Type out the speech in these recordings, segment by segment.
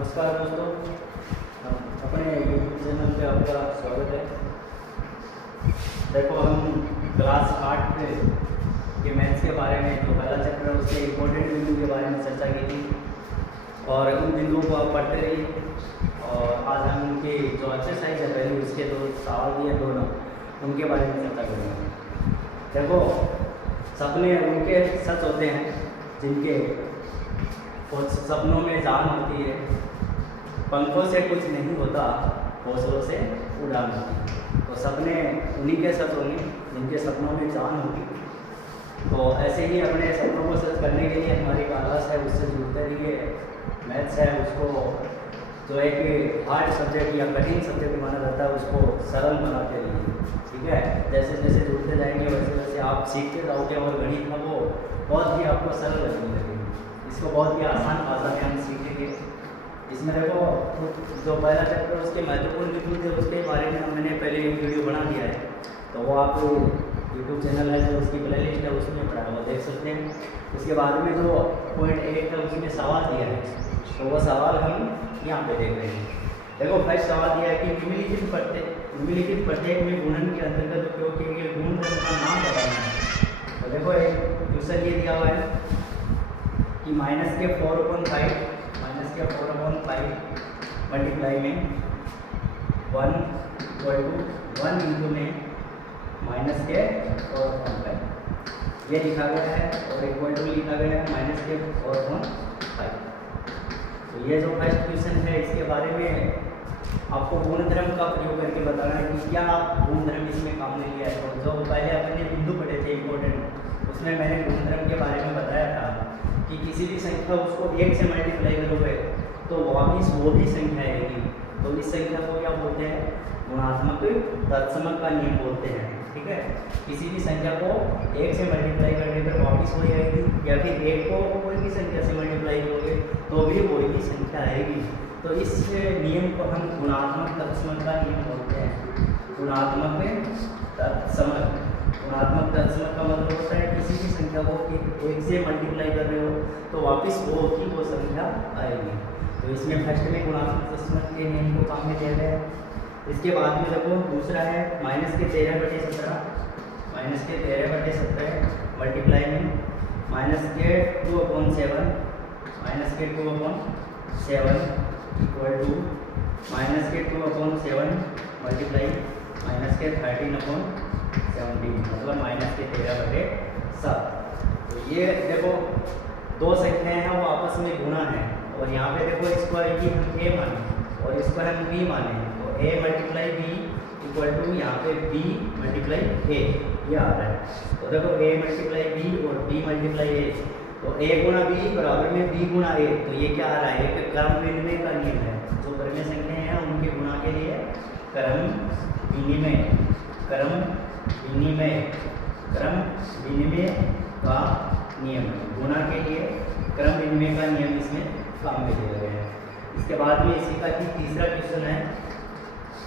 नमस्कार दोस्तों, अपने यूट्यूब चैनल पे आपका स्वागत है। देखो, हम क्लास 8 के मैथ्स के बारे में जो पहला चैप्टर है उसके इम्पोर्टेंट बिंदु के बारे में चर्चा की थी और उन बिंदुओं को आप पढ़ते रहिए। और आज हम उनकी जो एक्सरसाइज है पहले उसके जो सवाल दिए दोनों उनके बारे में चर्चा करेंगे। देखो, सपने उनके सच होते हैं जिनके सपनों में जान होती है। पंखों से कुछ नहीं होता, हौसलों से उड़ान होती। तो सपने उन्हीं के सच होंगे जिनके सपनों में जान होगी। तो ऐसे ही अपने सपनों को सच करने के लिए हमारी क्लास है उससे जुड़ते रहिए। मैथ्स है उसको जो एक हार्ड सब्जेक्ट या कठिन सब्जेक्ट माना जाता है उसको सरल बनाते रहिए, ठीक है। जैसे जैसे जुड़ते जाएंगे वैसे वैसे आप सीखते जाओगे और गणित है वो बहुत ही आपको सरल लगने लगेगी। इसको बहुत ही आसान भाषा में हम सीखेंगे। इसमें देखो, जो पहला चैप्टर उसके महत्वपूर्ण बिंदु थे उसके बारे में मैंने पहले एक वीडियो बना दिया है, तो वो आप यूट्यूब चैनल है जो उसकी प्लेलिस्ट है उसमें पढ़ा है, वो देख सकते हैं। उसके बाद में जो पॉइंट 1 है उसमें सवाल दिया है, तो वो सवाल हम यहाँ पे देख रहे हैं। देखो, फर्स्ट सवाल दिया है कि निम्नलिखित प्रत्येक में गुणन के अंतर्गत उपयोग किए गए गुणन का नाम बताना है। तो देखो, एक क्वेश्चन ये दिया हुआ है कि माइनस के 4/5 मल्टीप्लाई में 1 में माइनस के 4/5 ये लिखा गया है और इक्वल टू लिखा गया है माइनस के 4/5। तो ये जो फर्स्ट क्वेश्चन है इसके बारे में आपको गुणधर्म का प्रयोग करके बताना है कि क्या गुणधर्म इसमें काम में लिया है। तो जो पहले अपने बिंदु पढ़े थे इम्पोर्टेंट, उसमें मैंने गुणधर्म के बारे में बताया था कि किसी भी संख्या उसको 1 से मल्टीप्लाई करोगे तो वापिस वो ही संख्या आएगी। तो इस संख्या को क्या बोलते हैं? गुणात्मक तत्समक का नियम बोलते हैं, ठीक है। किसी भी संख्या को 1 से मल्टीप्लाई करने पर वापिस वही आएगी, या फिर 1 को कोई भी संख्या से मल्टीप्लाई करोगे तो भी वही ही संख्या आएगी। तो इस नियम को हम गुणात्मक तत्समक का नियम बोलते हैं। गुणात्मक तत्समक का मतलब होता है किसी भी संख्या को 1 से मल्टीप्लाई कर रहे हो तो वापस वो संख्या आएगी। तो इसमें फर्स्ट में गुणात्मक तत्समक के नियम को काम में लिया गया है। इसके बाद में देखो, दूसरा है माइनस के 13/17 मल्टीप्लाई में माइनस के 2/7 इक्वल टू माइनस के 2/7 मल्टीप्लाई माइनस के 13/17 मतलब माइनस के 13/7। तो ये देखो, दो संख्याएं हैं वो आपस में गुणा है और यहाँ पे देखो इसको आएगी हम a माने और इसको हम b माने, तो a multiply b equal to यहाँ पे b मल्टीप्लाई a ये आ रहा है। तो देखो, a मल्टीप्लाई b और b मल्टीप्लाई a, तो a गुणा b बराबर में b गुणा a। तो ये क्या आ रहा है? एक क्रम विनिमय का नियम है। जो क्रमीय संख्याएं हैं उनके गुणा के लिए क्रम विनिमय का नियम, गुणा के लिए क्रम विनिमय का नियम इसमें काम में दिया गया है। इसके बाद में इसी का तीसरा क्वेश्चन है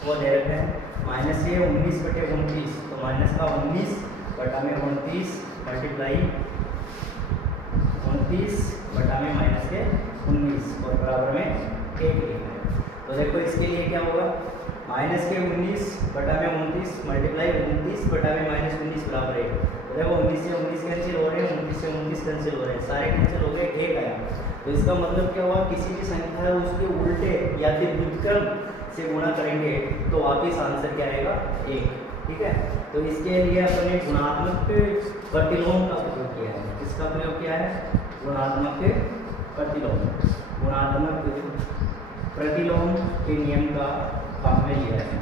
वो दे रखा है माइनस के 19/29, तो माइनस का 19/29 मल्टीप्लाई 29 माइनस के 19 और बराबर में 1 लिखना है। तो देखो, इसके लिए क्या होगा? माइनस के 19/29 मल्टीप्लाई 29/-19 बराबर 1। तो देखो, 19 से 19 कैंसिल हो रहे हैं, 29 से 29 कैंसिल हो रहे हैं, सारे कैंसिल हो गए, 1 आया। तो इसका मतलब क्या हुआ? किसी भी संख्या है उसके उल्टे या फिर व्युत्क्रम से गुणा करेंगे तो वापिस आंसर क्या आएगा? 1, ठीक है। तो इसके लिए अपने गुणात्मक प्रतिलोम का प्रयोग किया है। किसका प्रयोग किया है? गुणात्मक प्रतिलोम के नियम का काम में लिया है।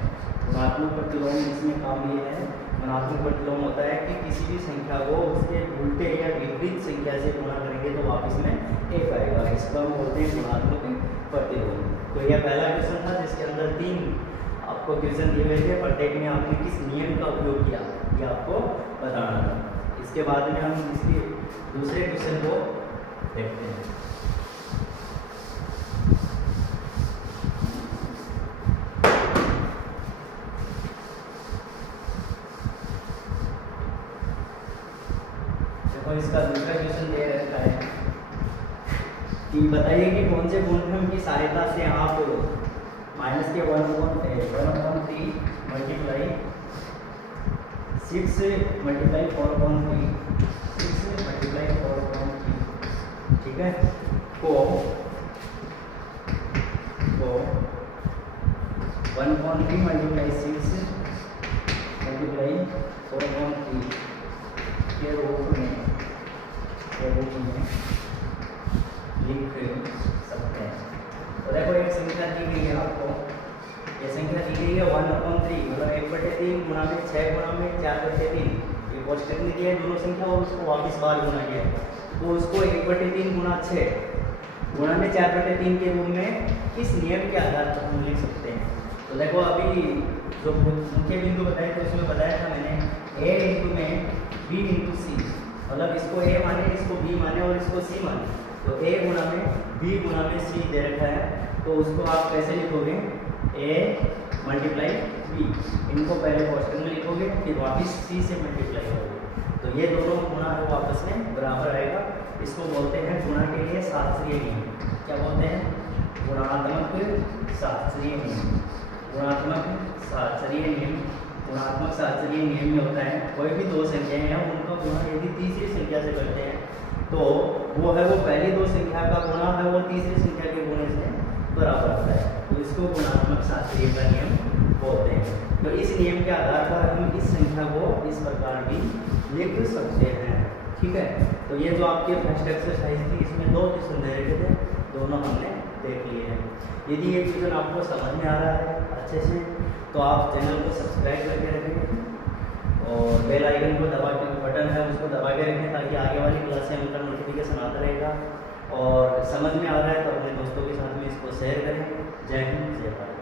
गुणात्मक प्रतिलोम इसमें काम लिया है। गुणात्मक प्रतिलोम होता है कि किसी भी संख्या को उसके उल्टे या विपरीत संख्या से गुणा करेंगे तो वापस में 1 आएगा। इसको हम बोलते हैं गुणात्मक प्रतिलोम। तो यह पहला क्वेश्चन था जिसके अंदर 3 आपको क्वेश्चन दिए गए थे। प्रत्येक में आपने किस नियम का उपयोग किया ये आपको बताना था। इसके बाद में हम इसके दूसरे क्वेश्चन को देखते हैं। देखो, इसका दूसरा क्वेश्चन दे रखा है कि बताइए कि कौन से गुणधर्म की सहायता से आप माइनस के 1/3 मल्टीप्लाई 6 मल्टीप्लाई 4/3 ठीक है, को 1/3 मल्टीप्लाई 6 मल्टीप्लाई 4/3 के रूप में लिख सकते हैं। तो देखो एक संख्या दी गई है आपको, ये संख्या दी गई है 1/3 मतलब 1/3 गुणा में 6 गुणा में 4/3, ये कोष्टक में दिया है दोनों संख्या और उसको वापस बाहर गुणा किया, तो उसको 1/3 गुणा 6 गुणा में 4/3 के रूप में किस नियम के आधार पर हम लिख सकते हैं। तो देखो अभी जो मुख्य बिंदु बताए थे उसमें बताया था मैंने a इंटू में b इंटू सी, मतलब इसको a माने, इसको b माने और इसको c माने, तो a गुणा में b गुणा में c दे रखा है, तो उसको आप कैसे लिखोगे, a मल्टीप्लाई b, इनको पहले कोष्टक में लिखोगे फिर वापस c से मल्टीप्लाई करोगे, तो ये दोनों गुणा है वो आपस में बराबर आएगा। इसको बोलते हैं गुणा के लिए शास्त्रीय नियम। क्या बोलते हैं? गुणात्मक शास्त्रीय नियम। गुणात्मक शास्त्रीय नियम, गुणात्मक शास्त्रीय नियम में होता है कोई भी दो संख्याएं हैं उनका गुणा यदि तीसरी संख्या से करते हैं तो वो पहली दो संख्या का गुणा है वो तीसरी संख्या के गुणे से बराबर आता है, तो इसको गुणात्मक शास्त्रीय का नियम बोलते हैं। तो इस नियम के आधार पर हम इस संख्या को इस प्रकार भी लिख सकते हैं, ठीक है। तो ये जो आपके फर्स्ट एक्सरसाइज थी इसमें दो क्वेश्चन दे रखे थे, दोनों हमने देख लिए हैं। यदि ये क्वेश्चन आपको समझ में आ रहा है अच्छे से तो आप चैनल को सब्सक्राइब करके रखें और बेल आइकन को दबा के बटन है उसको दबा के रखें ताकि आगे वाली क्लास से उनका नोटिफिकेशन आता रहेगा। और समझ में आ रहा है तो अपने दोस्तों के साथ में इसको शेयर करें। जय हिंद, जय भारत।